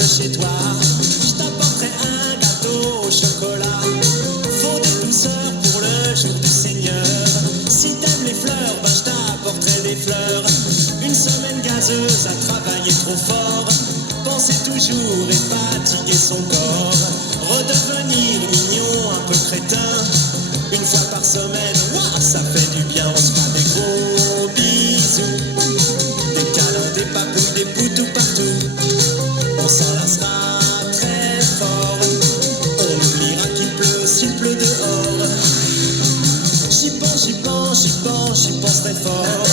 de chez toi. Je t'apporterai un gâteau au chocolat. Faut des douceurs pour le jour du Seigneur. Si t'aimes les fleurs, ben je t'apporterai des fleurs. Une semaine gazeuse à travailler trop fort. Penser toujours et fatiguer son corps. Redevenir mignon, un peu crétin. Une fois par semaine, ouah, ça fait du bien. On se fera des gros bisous, des câlins, des papouilles, des poutous partout. On s'enlacera très fort. On oubliera qu'il pleut s'il pleut dehors. J'y pense, j'y pense, j'y pense, j'y pense très fort.